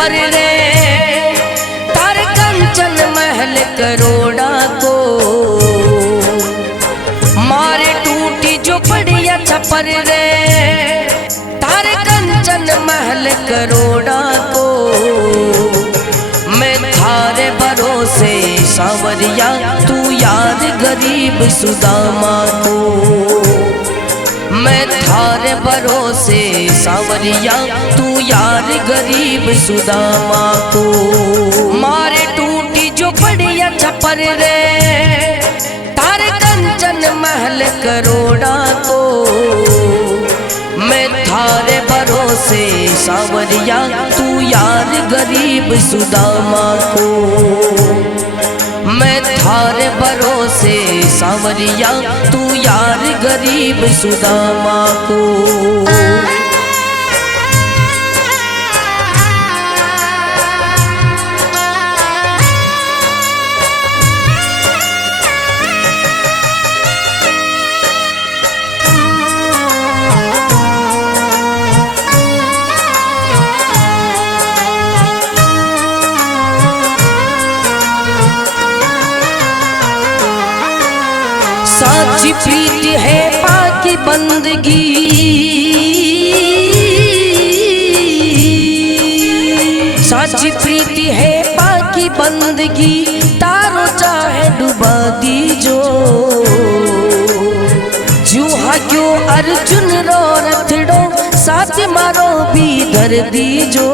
छपर रे तार कंचन महल करोड़ा को मारे टूटी जो पड़िया छपर रे तार कंचन महल करोड़ा को मैं थारे भरोसे सांवरिया तू याद गरीब सुदामा को मैं थारे भरोसे सांवरिया तू यार गरीब सुदामा को मारे टूटी जो पड़िया छपर रे तार कंचन महल करोड़ा को मैं थारे भरोसे सांवरिया तू यार गरीब सुदामा को मैं थारे भरोसे सांवरिया तू यार गरीब सुदामा को साची प्रीत है पाकी बंदगी साची प्रीत है पाकी बंदगी तारो चाहे डुबा दी जो जूहा क्यों अर्जुन रो रथड़ो साथ मारो भी धर दी जो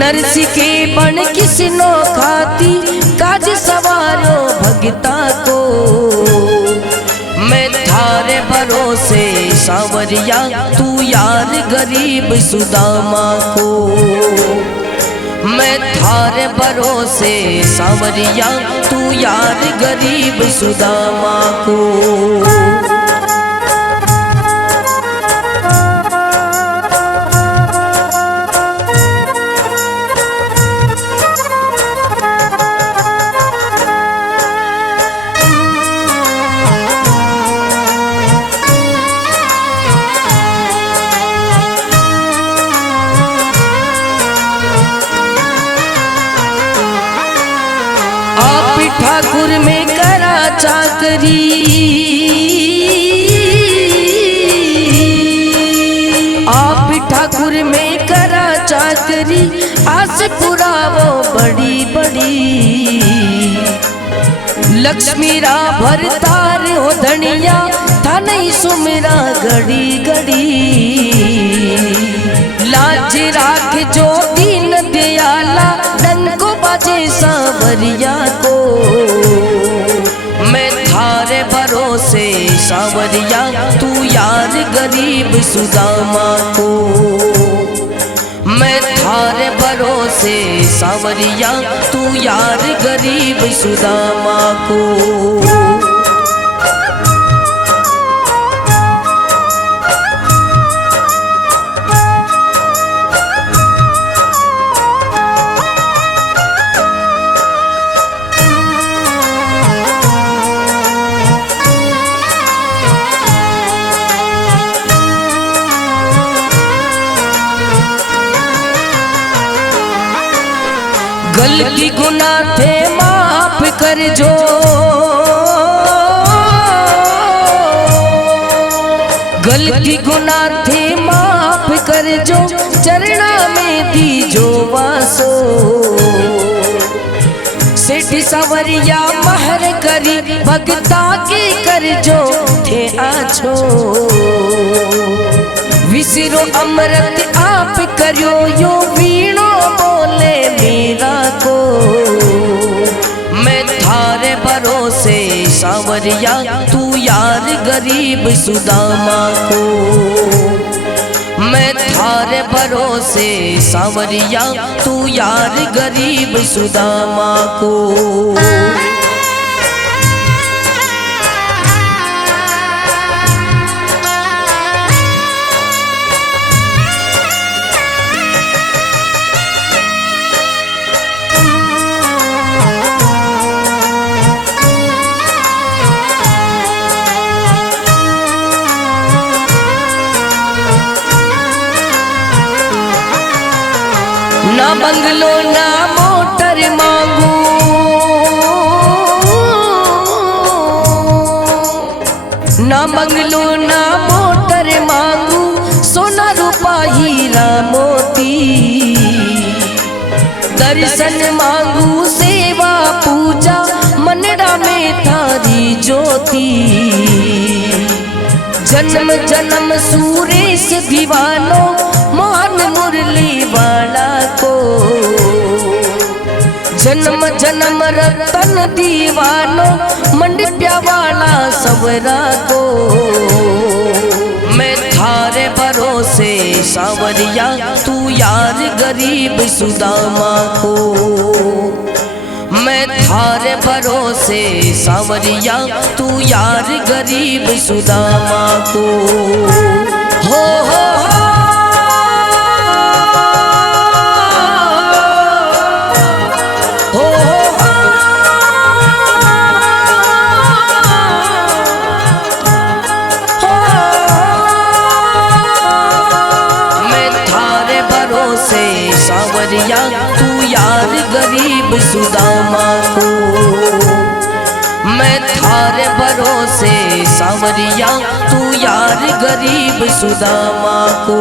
नरसी के बन किसनो खाती काज सवारो भगता को मैं थारे भरोसे सांवरिया तू यार गरीब सुदामा को मैं थारे भरोसे सांवरिया तू यार गरीब सुदामा को ठाकुर में करा चाकरी आप ठाकुर में करा चाकरी आस पुरावो बड़ी बड़ी लक्ष्मी रा भरतार हो धनिया था नहीं सुमिरा घड़ी घड़ी लाज राख जो दीन दयाला डंको बाजे सांवरिया को मैं थारे भरोसे सांवरिया तू यार गरीब सुदामा को मैं थारे भरोसे सांवरिया तू यार गरीब सुदामा को गलती गुनाह थे माफ कर जो गलती गुनाह थे माफ कर जो चरणा में दी जो वासो सेठ सांवरिया महर करी भगता की कर जो थे आछो विसिरो अमृत आप करियो यो वीणो बोले मीरा को मैं थारे भरोसे सांवरिया तू यार गरीब सुदामा को मैं थारे भरोसे सांवरिया तू यार गरीब सुदामा को ना बंगलो ना मोटर मांगू, ना बंगलो ना मोटर मांगू, सोना रूपा हीरा मोती। दर्शन मांगू सेवा पूजा, मनड़ा में थारी ज्योति। जन्म जन्म सूरेश दीवानो, मोहन मुरली वाला को। जन्म जन्म रतन दीवानो, मंडप्या वाला सवरा को। मैं थारे भरोसे सावरिया, तू यार गरीब सुदामा को। मैं थारे भरोसे सावरिया, तू यार गरीब सुदामा को। हो सावरिया, तू यार गरीब सुदामा को। मैं थारे भरोसे सावरिया, तू यार गरीब सुदामा को।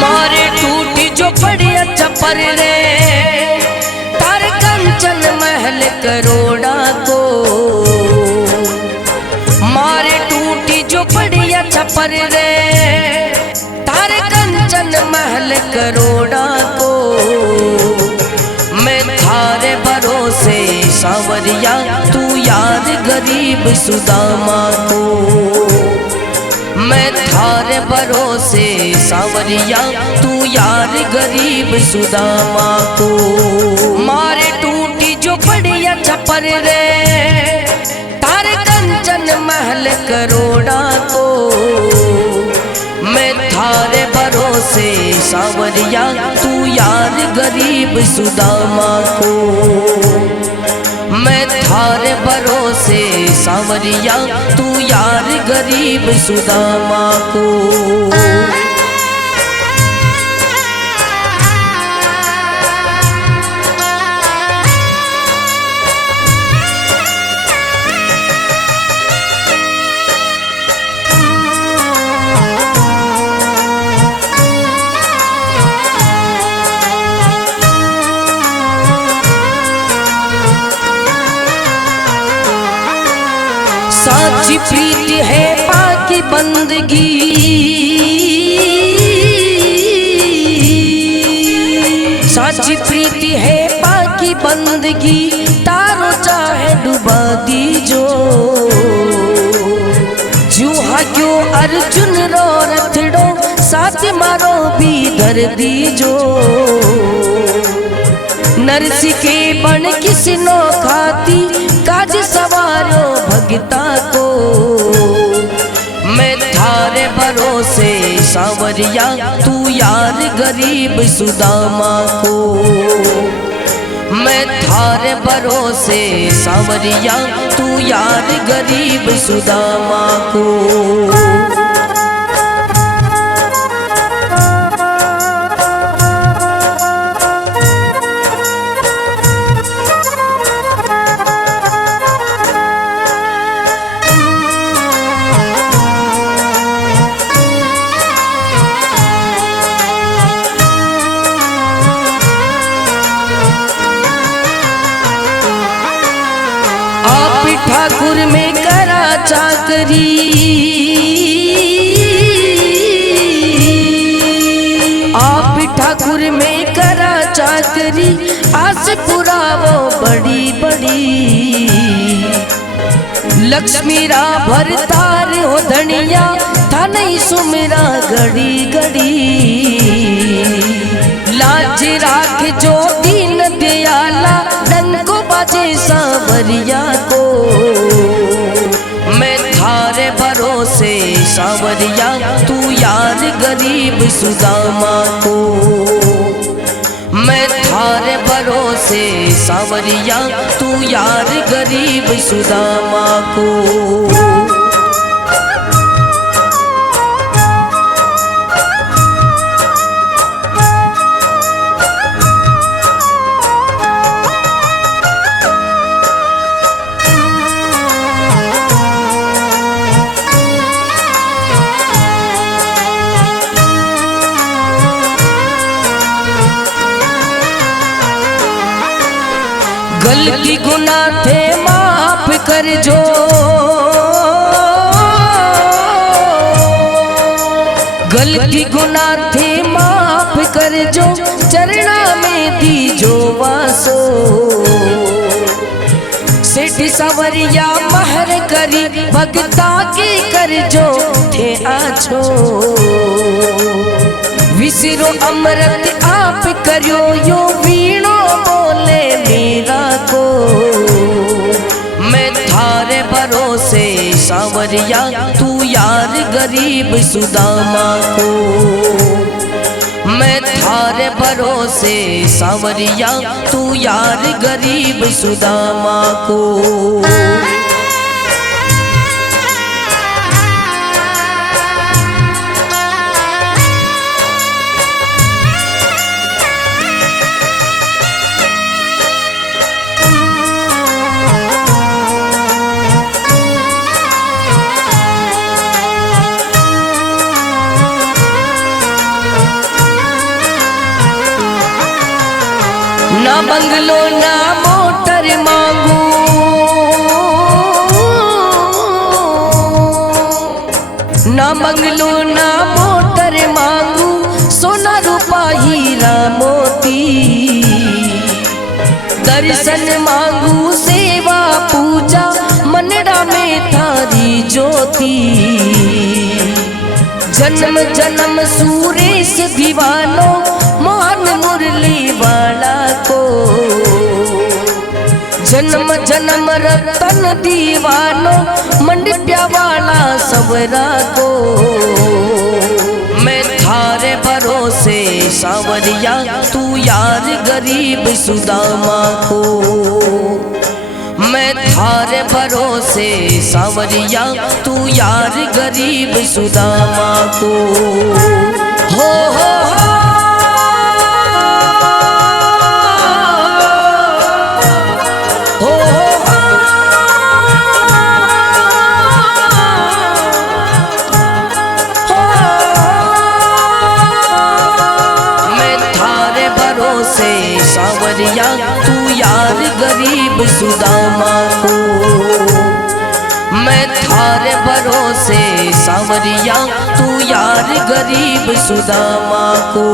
मारे टूटी जो पड़िया चपर रे, तार कंचन महल करोड़ा को। मारे टूटी जो पड़िया चपर रे, तार कंचन महल करोड़ा को। मैं थारे भरोसे सावरिया, तू यार गरीब सुदामा को। मैं थारे भरोसे सावरिया, तू यार गरीब सुदामा को। मारे टूटी जो पड़िया छपर रे, तारे कंचन महल करोड़ा को। मैं थारे भरोसे सावरिया, तू यार गरीब सुदामा को। मैं थारे भरोसे सावरिया, तू यार गरीब सुदामा को। साची प्रीत है पाकी बंदगी, साची प्रीति है पाकी बंदगी। तारो चाहे डुबा दीजो, जूहा क्यों अर्जुन रो रथड़ो, साथ मारो भी धर दीजो। नरसी के बन किसनो खाती, काज सवारो भगता को। मैं थारे भरोसे सावरिया, तू यार गरीब सुदामा को। मैं थारे भरोसे सावरिया, तू यार गरीब सुदामा को। चाकरी, आप ठाकुर में करा चाकरी, आस पुरावो बड़ी बड़ी। लक्ष्मी रा भरतार हो धनिया, था नहीं सुमिरा घड़ी घड़ी। लाज राख जो दीन दयाला, डंको बाजे सावरिया को। मैं थारे भरोसे सावरिया, तू यार गरीब सुदामा को। मैं थारे भरोसे सावरिया, तू यार गरीब सुदामा को। गलती गुनाह थे माफ कर जो, गलती गुनाह थे माफ कर जो, चरणा में दी जो वासो। सेठ सावरिया महर करी, भगता की कर जो थे आछो। विसरो अमृत आप करो यो, वीणो बोले मीरा को। मैं थारे भरोसे सावरिया, तू यार गरीब सुदामा को। मैं थारे भरोसे सावरिया, तू यार गरीब सुदामा को। ना बंगलो ना मोटर मांगू, ना बंगलो ना मोटर मांगू, सोना रूपा हीरा मोती। दर्शन मांगू सेवा पूजा, मनड़ा में थारी ज्योति। जन्म जन्म सूरेश दीवानो, मोहन मुरली वाला को। जन्म जन्म रतन दीवानो, मंडप्या वाला सवरा को। मैं थारे भरोसे सावरिया, तू यार गरीब सुदामा को। मैं थारे भरोसे सावरिया, तू यार गरीब सुदामा को। हो सावरिया, तू यार गरीब सुदामा को। मैं थारे भरोसे सावरिया, तू यार गरीब सुदामा को।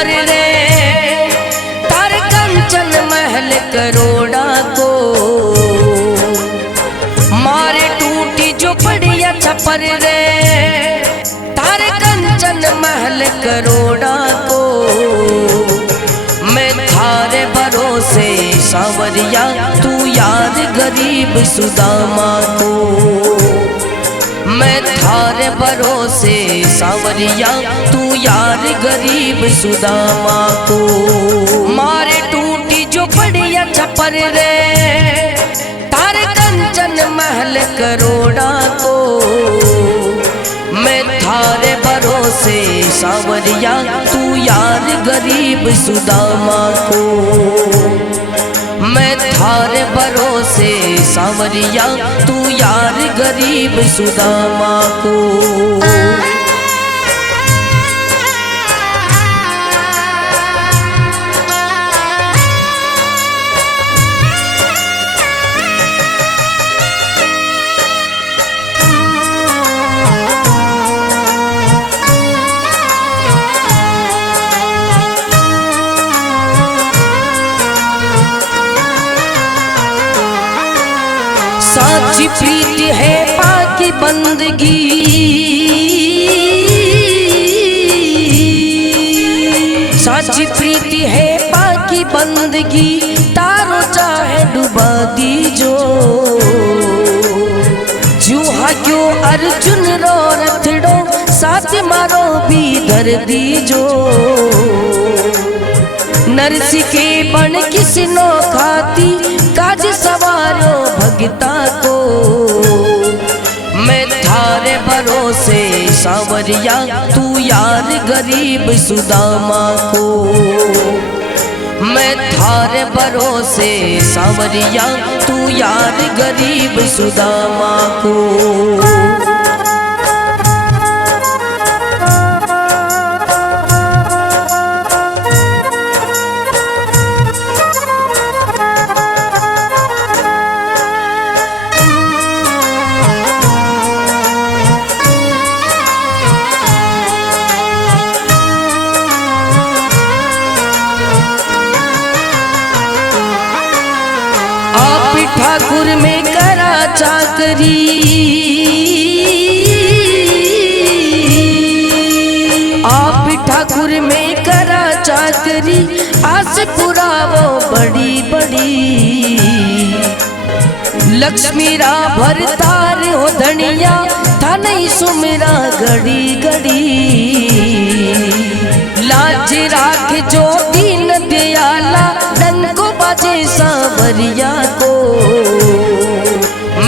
छपर रे तार कंचन महल करोड़ा को मारे टूटी जो पड़िया छपर रे तार कंचन महल करोड़ा को मैं थारे भरोसे सांवरिया तू याद गरीब सुदामा को मैं थारे भरोसे सांवरिया तू यार गरीब सुदामा को मारे टूटी जो पड़िया छपर रे तारे कंचन महल करोड़ा को मैं थारे भरोसे सांवरिया तू यार गरीब सुदामा को मैं थारे भरोसे सांवरिया तू यार गरीब सुदामा को साची प्रीति है पाकी बंदगी साची प्रीति है पाकी बंदगी तारो चाहे डुबा दी जो जूहा क्यों अर्जुन रो रथड़ो साथ मारो भी धर दी जो नरसी के बन किसी नो खाती काज सवारो भगता को मैं थारे भरोसे सांवरिया तू यार गरीब सुदामा को मैं थारे भरोसे सांवरिया तू यार गरीब सुदामा को ठाकुर में करा चाकरी आप ठाकुर में करा चाकरी आस पुरावो बड़ी बड़ी लक्ष्मी रा भरतार हो धनिया था नहीं सुमेरा घड़ी घड़ी लाज राख जो दीन दयाला डंको बाजे सांवरिया को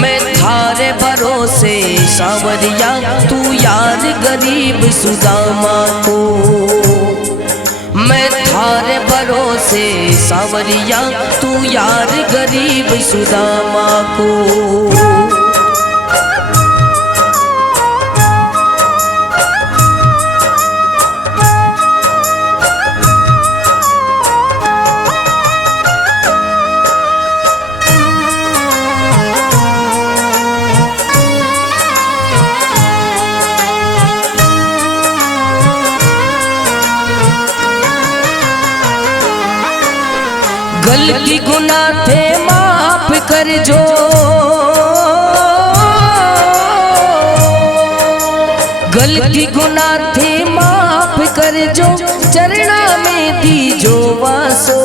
मैं थारे भरोसे सांवरिया तू यार गरीब सुदामा को मैं थारे भरोसे सांवरिया तू यार गरीब सुदामा को गलती गुनाह थे माफ कर जो गलती गुनाह थे माफ कर जो चरणा में दी जो वासो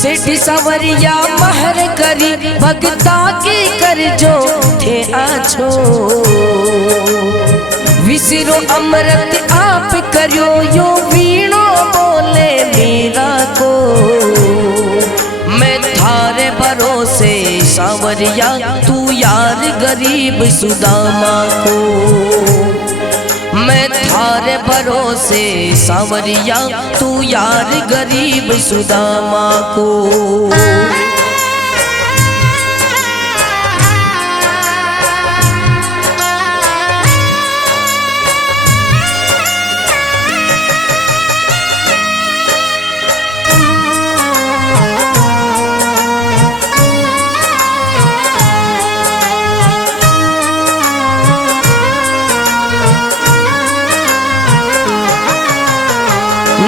सेठ सवरिया महर करी भगता के कर जो थे आछो विसरो अमृत आप करो यो वीणो बोले मीरा को मैं थारे भरोसे सांवरिया तू यार गरीब सुदामा को मैं थारे भरोसे सांवरिया तू यार गरीब सुदामा को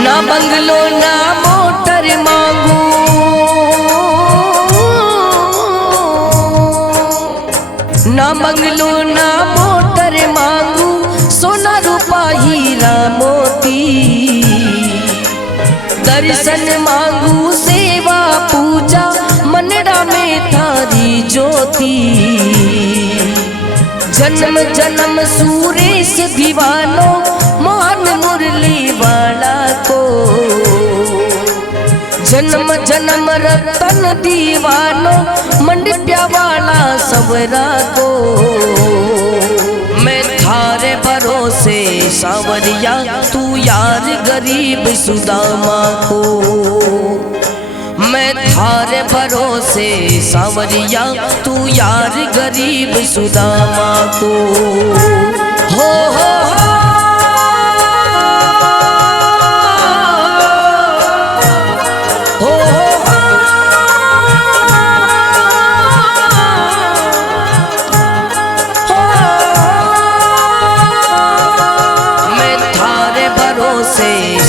ना बंगलो ना मोटर मांगू, ना बंगलो ना मोटर मांगू, सोना रूपा हीरा मोती। दर्शन मांगू सेवा पूजा, मनड़ा में थारी ज्योति। जन्म जन्म सूरेश दीवानो, मोहन मुरली वाला को। जन्म जन्म रतन दीवानो, मंडप्या वाला सबरा को। मैं थारे भरोसे सावरिया, तू यार गरीब सुदामा को। मैं थारे भरोसे सावरिया, तू यार गरीब सुदामा को। हो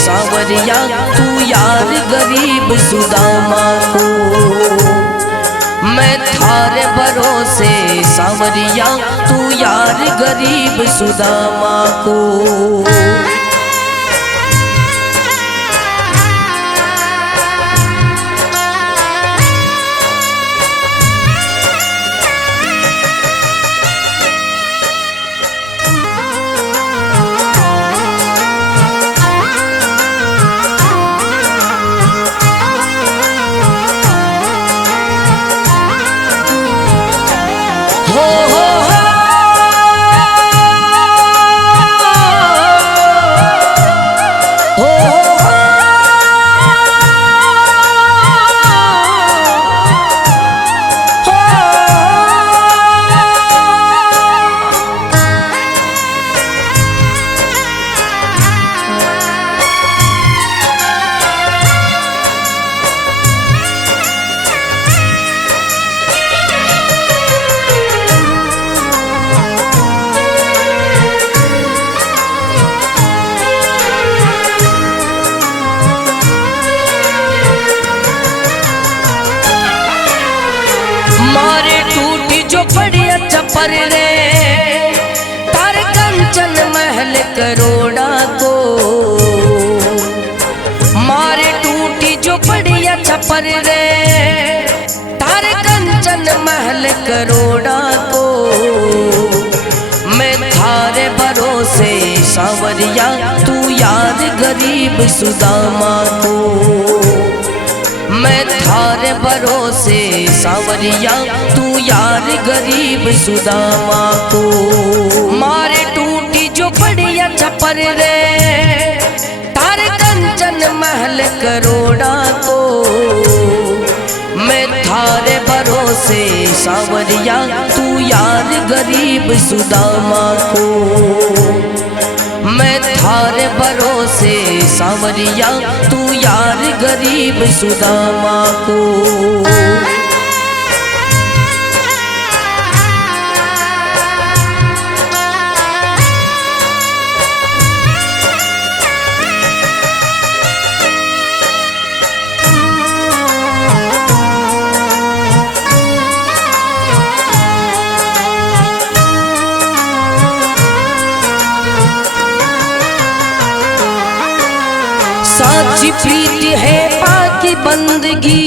सावरिया, तू यार गरीब सुदामा को। मैं थारे भरोसे सावरिया, तू यार गरीब सुदामा को। मारे टूटी जो बढ़िया चपर रे, तार कंचन महल करोड़ा को। मारे टूटी जो बढ़िया छपर रे, तार कंचन महल करोड़ा को। मैं थारे भरोसे सावरिया, तू यार गरीब सुदामा को। मैं थारे भरोसे सावरिया, तू यार गरीब सुदामा को। मारे टूटी जो बढ़िया छपर रे, तारे कंचन महल करोड़ा को। मैं थारे भरोसे सावरिया, तू यार गरीब सुदामा को। मैं थारे भरोसे सावरिया, तू यार गरीब सुदामा को। साची प्रीति है पाकी बंदगी,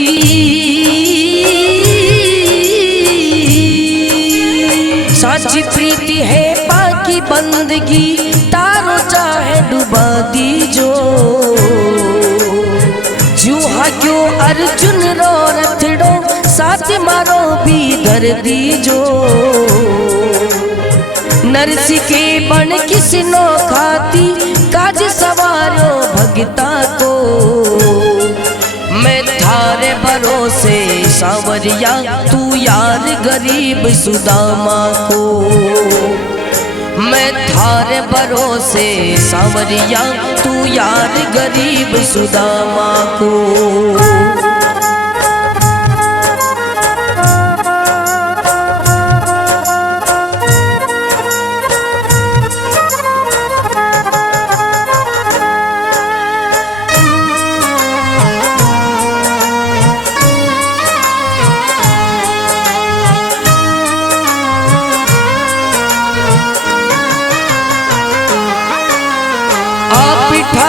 साची प्रीति है पाकी बंदगी। तारो चाहे डुबा दीजो, जूहा क्यों अर्जुन रो रथड़ो, साथ मारो भी धर दीजो। नरसी के बन किसी नो खाती, काज सवारो भगता को। मैं थारे भरोसे सावरिया, तू यार गरीब सुदामा को। मैं थारे भरोसे सावरिया, तू यार गरीब सुदामा को।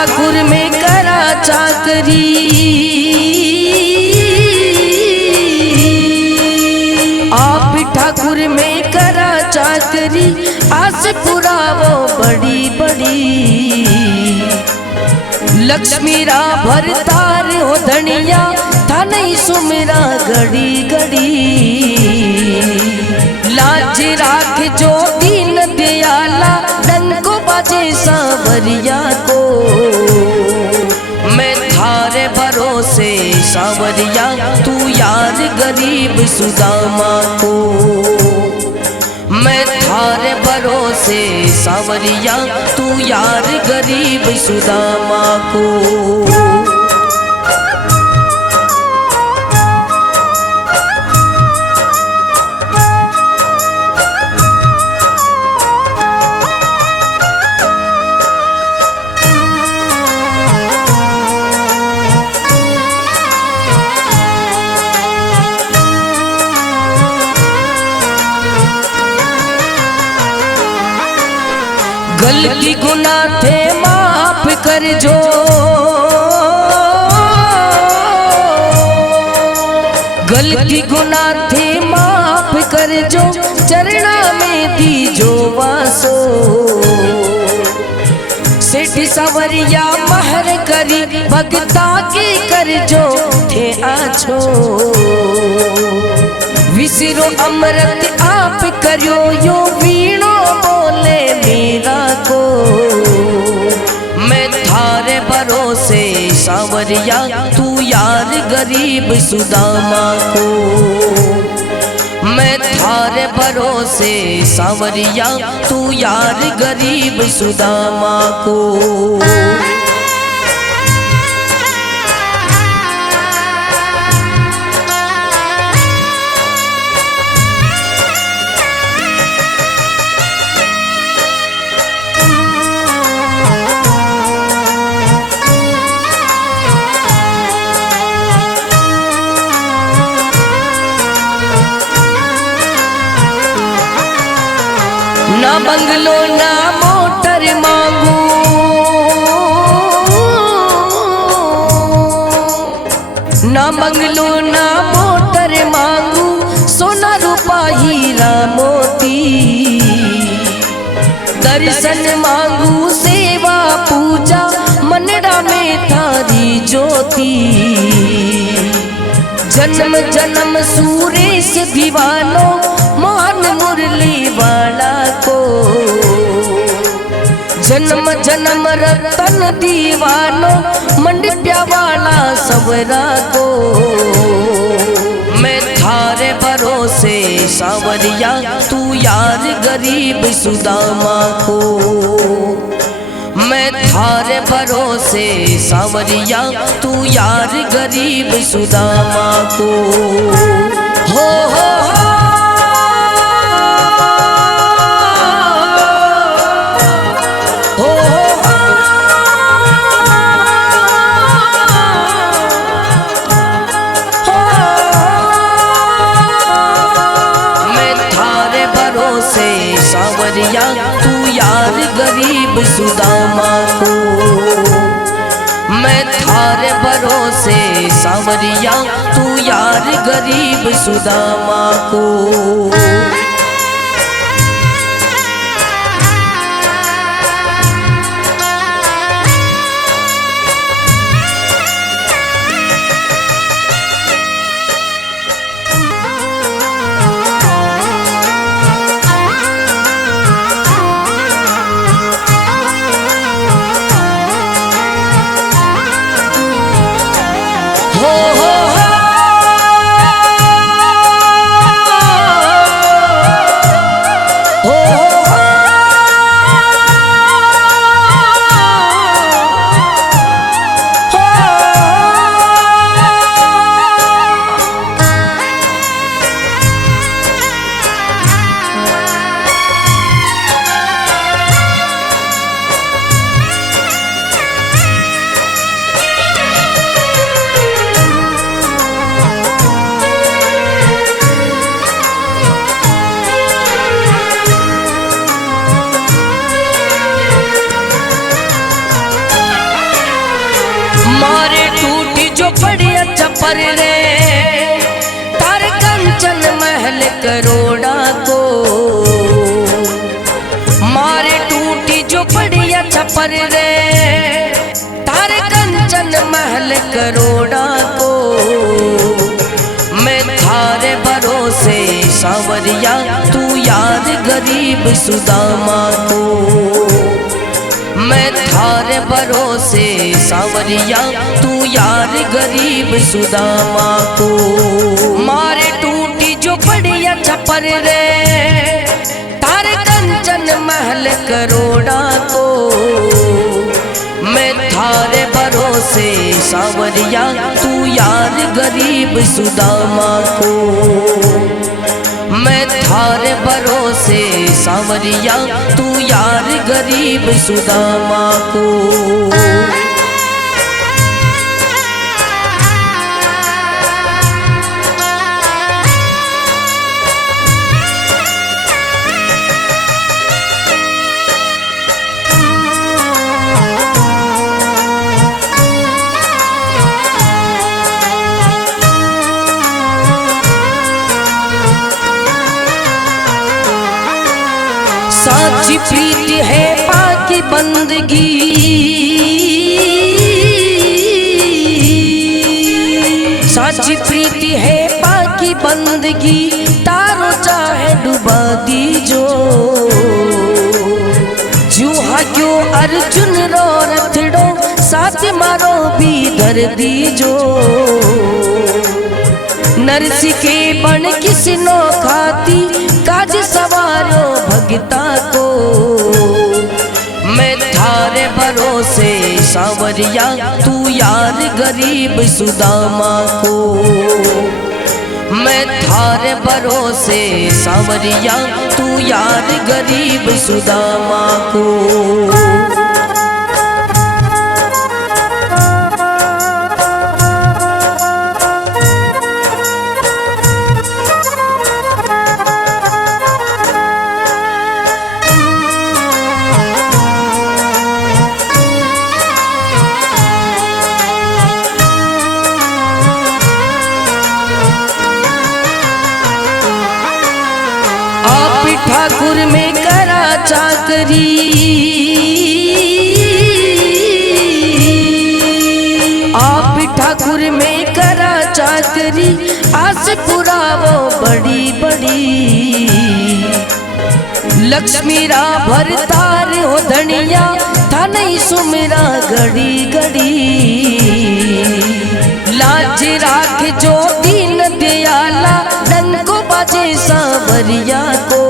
ठाकुर में करा चाकरी, आप ठाकुर में करा चाकरी, आस पुरावो बड़ी बड़ी। लक्ष्मी रा भरतार हो धनिया, था नहीं सुमिरा घड़ी घड़ी। लाज राख जो दीन दयाला, डंको बाजे सावरिया को। मैं थारे भरोसे सावरिया, तू यार गरीब सुदामा को। मैं थारे भरोसे सावरिया, तू यार गरीब सुदामा को। गलती गुनाह थे माफ कर जो, गलती गुनाह थे माफ कर जो, चरणा में दी जो वासो। सेठ सवरिया महर करी, भगता के कर जो थे आछो। विसरो अमृत आप करो यो, वीणो बोले मीरा को। मैं थारे भरोसे सावरिया, तू यार गरीब सुदामा को। मैं थारे भरोसे सावरिया, तू यार गरीब सुदामा को। ना बंगलो ना मोटर मांगू, ना बंगलो ना मोटर मांगू, सोना रूपा हीरा मोती। दर्शन मांगू सेवा पूजा, मनड़ा में थारी ज्योति। जन्म जन्म सूरेश दीवानो, मोहन मुरली वाला को। जन्म जन्म रतन दीवानो, मंडप्या वाला सबरा को। मैं थारे भरोसे सावरिया, तू यार गरीब सुदामा को। मैं थारे भरोसे सावरिया, तू यार गरीब सुदामा को। हो सावरिया, तू यार गरीब सुदामा को। मैं थारे भरोसे सावरिया, तू यार गरीब सुदामा को। जो बढ़िया चपर रे तार कंचन महल करोड़ा को मारे टूटी जो बढ़िया चपर रे तार कंचन महल करोड़ा को मैं थारे भरोसे सांवरिया तू याद गरीब सुदामा को मैं थारे भरोसे सांवरिया तू यार गरीब सुदामा को मारे टूटी जो बढ़िया छपर रे तारे कंचन महल करोड़ा को मैं थारे भरोसे सांवरिया तू यार गरीब सुदामा को मैं थारे भरोसे सांवरिया तू यार गरीब सुदामा को साची प्रीत है पाकी बंदगी साची प्रीत है पाकी बंदगी तारो चाहे डुबा दी जो जूहा क्यों अर्जुन रो रथड़ो साथ मारो भी धर दी जो नरसी के बन किसनो खाती काज सवारो भगता को मैं थारे भरोसे सांवरिया तू यार गरीब सुदामा को मैं थारे भरोसे सांवरिया तू यार गरीब सुदामा को ठाकुर में करा चाकरी आप ठाकुर में करा चाकरी आस पुरावो बड़ी बड़ी लक्ष्मी रा भरतार हो धनिया था नहीं सुमिरा घड़ी घड़ी लाज राख जो दीन दयाला डंको बाजे सांवरिया को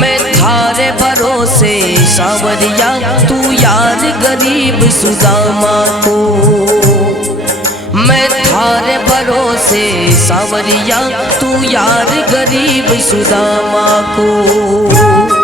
मैं थारे भरोसे सांवरिया तू यार गरीब सुदामा को मैं थारे भरोसे सांवरिया तू यार गरीब सुदामा को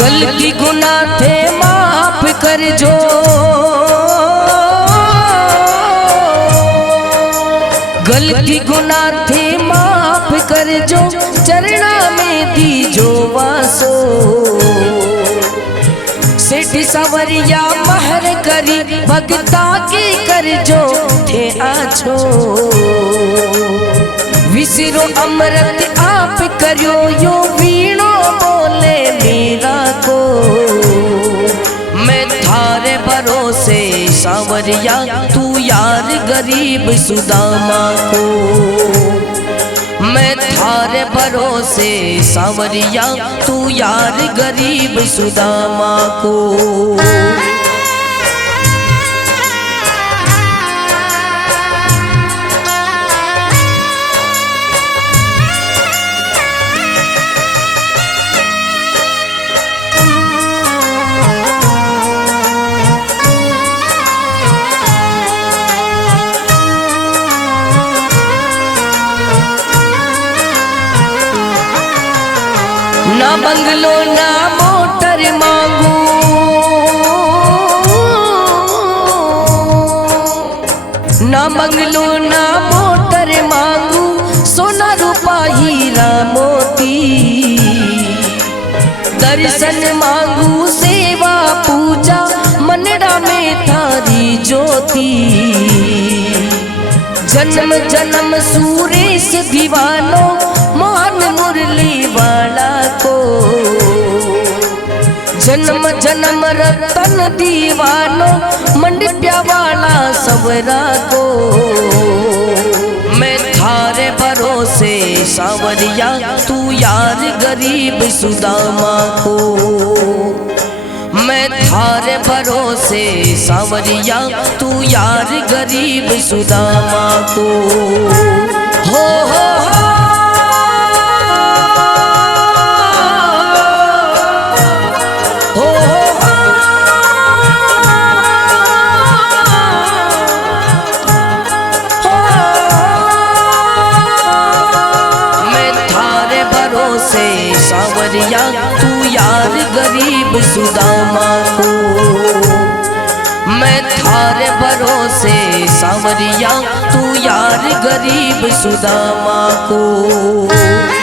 गलती गुनाह थे माफ कर जो गलती गुनाह थे माफ कर जो चरणा में दी जो वासो सेठ सांवरिया महर करी भगता की कर जो थे आछो विसिरो अमृत आप करियो यो वीणो बोले मीरा को मैं थारे भरोसे सांवरिया तू यार गरीब सुदामा को मैं थारे भरोसे सांवरिया तू यार गरीब सुदामा को ना बंगलो ना मोटर मांगू, ना बंगलो ना मोटर मांगू, सोना रूपा हीरा मोती। दर्शन मांगू सेवा पूजा, मनड़ा में थारी ज्योति। जन्म जन्म सूरेश दीवानो, मोहन मुरली वाला को। जन्म जन्म रतन दीवानो, मंडप्या वाला सवरा को। मैं थारे भरोसे सावरिया, तू यार गरीब सुदामा को। मैं थारे भरोसे सावरिया, तू यार गरीब सुदामा को। हो सावरिया, तू यार गरीब सुदामा को। मैं थारे भरोसे सावरिया, तू यार गरीब सुदामा को।